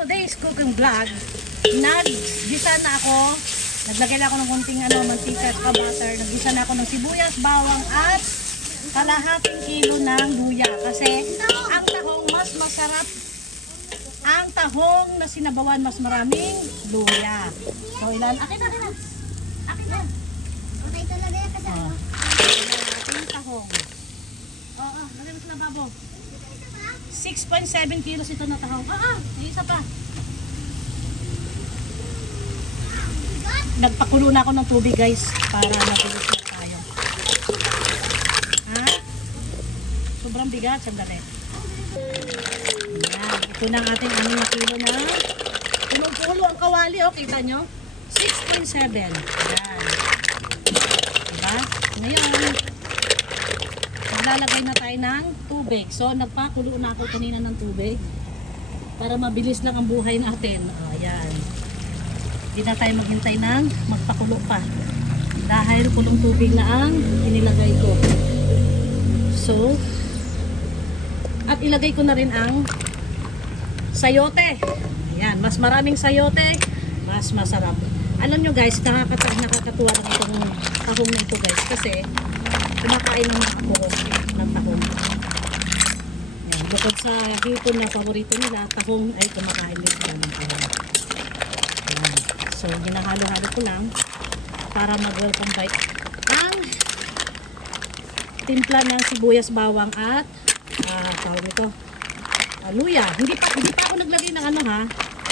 today's cooking vlog, naggisa na ako. Naglagay na ako ng konting mantika at butter. Naggisa na ako ng sibuyas, bawang at kalahating kilo ng luya. Kasi ang tahong mas masarap. Ang tahong na sinabawan mas maraming luya. So ilan? Akin na. Akin na. Okay talaga yan kasi ano? Ating tahong. Oo, lagay mo sa lababo. 6.7 kilos ito na tahong. May isa pa. Nagpakulo na ako ng tubig guys para mabilis na tayo. Ha? Sobrang bigat. Sandali. Ayan. Ito na ang ating 6 na kilo na punong-pulo ang kawali. O, kita nyo? 6.7. Ayan. Diba? Ngayon, maglalagay na tayo ng tubig. So, nagpakulo na ako kanina ng tubig para mabilis lang ang buhay natin. O, ayan. Hindi na tayo maghintay ng magpakulo pa. Dahil kulong tubig na ang inilagay ko. So, at ilagay ko na rin ang sayote. Ayan, mas maraming sayote, mas masarap. Alam nyo guys, nakakatuwa lang itong tahong na ito guys. Kasi, kumakain ng mga ako ng tahong. Ayan, bukod sa hipon na paborito nila, tahong ay kumakain din sila ng tahong. Ayan. So, ginahalo-halo ko lang para mag-welcome bite ang timpla ng sibuyas, bawang at tawag ito, luya. Hindi pa ako naglagay ng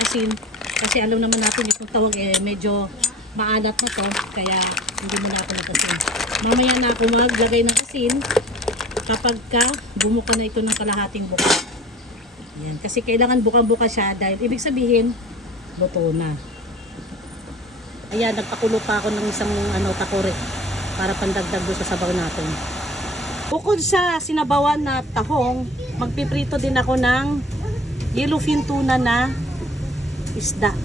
asin. Kasi alam naman natin itong tawag medyo maalat na to. Kaya hindi mo na ako nag-asin. Mamaya na ako maglagay ng asin kapag bumuka na ito ng kalahating buka. Ayan. Kasi kailangan bukang-buka siya dahil ibig sabihin luto na. Ayan, nagpakulo pa ako ng isang takore para pandagdag doon sa sabaw natin. Bukod sa sinabawan na tahong, magpiprito din ako ng yellowfin tuna na isda.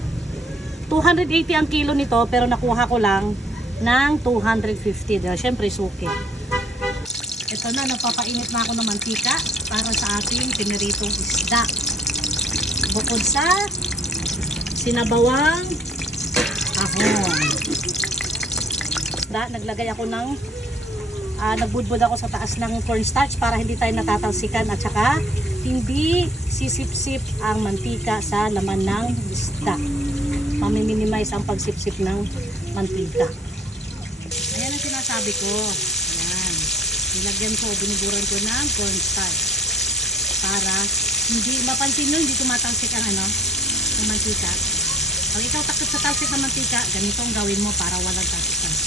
280 ang kilo nito pero nakuha ko lang ng 250. Dahil syempre suki. Ito na, napapainit na ako ng mantika para sa ating piniritong isda. Bukod sa sinabawang tahong. Naglagay ako ng nagbudbud ako sa taas ng cornstarch para hindi tayo natatalsikan at saka hindi sisip-sip ang mantika sa laman ng isda. Pamiminimize ang pagsip-sip ng mantika. Ayan ang sinasabi ko. Ayan. Nilagyan ko, binuburan ko ng cornstarch para hindi mapansin nyo, hindi tumatalsik ang ang mantika. Pag ikaw takot sa talsik ng mantika, ganito ang gawin mo para walang talsik.